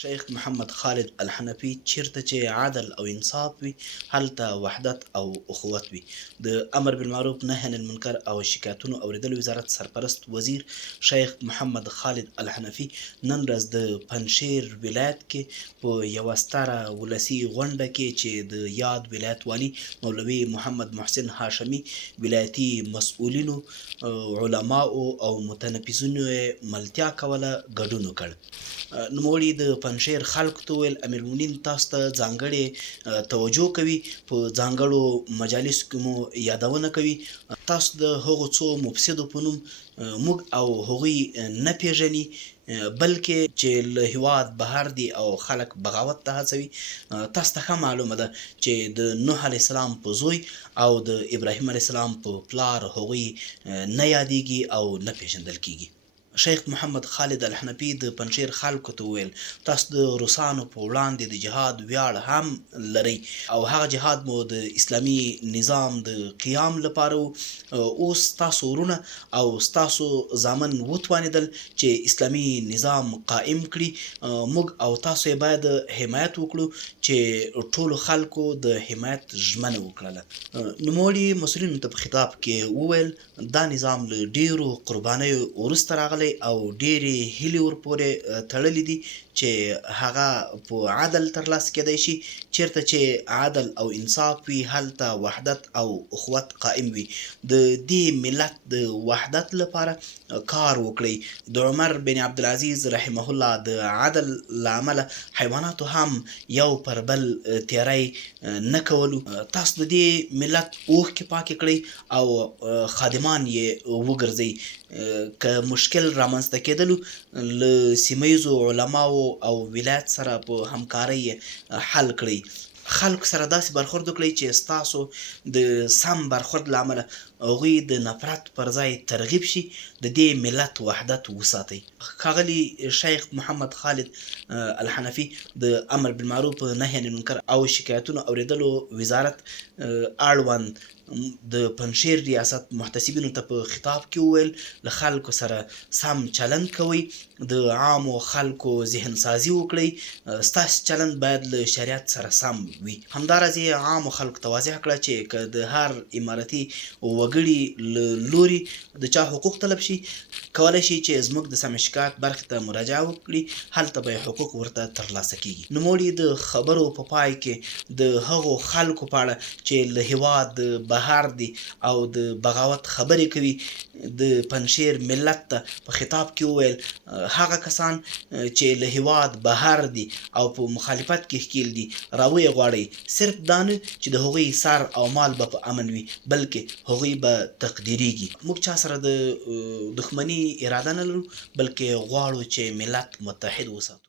شیخ محمد خالد الحنفي چیرته چې عدل او انصاف وي هلته وحدت او اخوت وي. د امر بالمعروف نهي عن المنکر او شکایتونو اوریدلو وزارت سرپرست وزیر شیخ محمد خالد الحنفي نن ورځ د پنجشیر ولایت کې په یوه ستره ولسي غونډه کې چې د یاد ولایت والي مولوي محمد محسن هاشمي ولایتي مسؤلینو علماو او متنفذینو یې ملتیا کوله ګډون وکړ. نوموړي د پنجشیر خلکو ته وویل امیر المؤمنین تاسو ته ځانګړې توجه کوي، په ځانګړو مجالسو کې مو یادونه کوي. تاسو د هغو څو مفسدو په نوم موږ او هغوی نه پیژني، بلکې چې له هیواد بهر دي او خلک بغاوت ته هڅوي. تاسو ته ښه معلومه ده چې د نوح علیه السلام په زوی او د ابراهیم علیه السلام په پلار هغوی نه یادیږي او نه پیژندل کیږي. شیخ محمد خالد الحنفي د پنجشیر خلکو ته وویل تاسو د روسانو په وړاندې د جهاد ویاړ هم لرئ او هغه جهاد مو د اسلامي نظام د قیام لپاره اوس ستاسو ورونه او ستاسو زامن وتوانېدل چې اسلامي نظام قائم کړي. موږ او تاسو یې باید حمایت وکړو چې ټولو خلکو د حمایت ژمنه وکړله. نوموړي مسؤلینو ته په خطاب کې وویل دا نظام له ډیرو قربانیو وروسته راغلی او ډېرې هیلې ورپورې تړلې دي چې هغه په عدل ترلاسه کیدی شي. چیرته چې عدل او انصاف وي هلته وحدت او اخوت قائم وي. د دې ملت د وحدت لپاره کار وکړئ. د عمر بن عبدالعزیز رحمه الله د عدل له امله حیواناتو هم یو پر بل تیری نه کولو. تاسو د دې ملت اوښکې پاکې کړئ او خادمان یې وګرځئ. که مشکل رامنځته کېدلو له سیمه ییزو علماو او ولایت سره په همکارۍ حل کړئ. خلکو سره داسې برخورد وکړئ چې ستاسو د سم برخورد له امله هغوی د نفرت پر ځای ترغیب شي. د دې ملت وحدت وساتئ. ښاغلي شیخ محمد خالد الحنفي د امر بالمعروف نهي عن المنکر او شکایتونو اوریدلو وزارت اړوند د پنجشیر ریاست محتسبینو ته په خطاب کې وویل له خلکو سره سم چلند کوئ، د عامو خلکو ذهن سازي وکړئ، ستاسو چلند باید له شریعت سره سم وي. همداراز یې عامو خلکو ته واضح کړه چې که د هر امارتي وګړي له لوري د چا حقوق طلب شي کولی شي چې زموږ د سم شکایت برخې ته مراجعه وکړي، هلته به یې حقوق ورته ترلاسه کیږي. نوموړي د خبرو په پای کې د هغو خلکو په اړه چې له هیواد بهر دي او د بغاوت خبرې کوي د پنجشیر ملت ته په خطاب کې وویل هغه کسان چې له هیواد بهر دي او په مخالفت کې ښکیل دي راویې غواړئ، صرف دا نه چې د هغوی سر او مال به په امن وي بلکې هغوی به تقدیریږي. موږ چا سره د دښمني اراده نه لرو بلکې غواړو چې ملت متحد وساتو.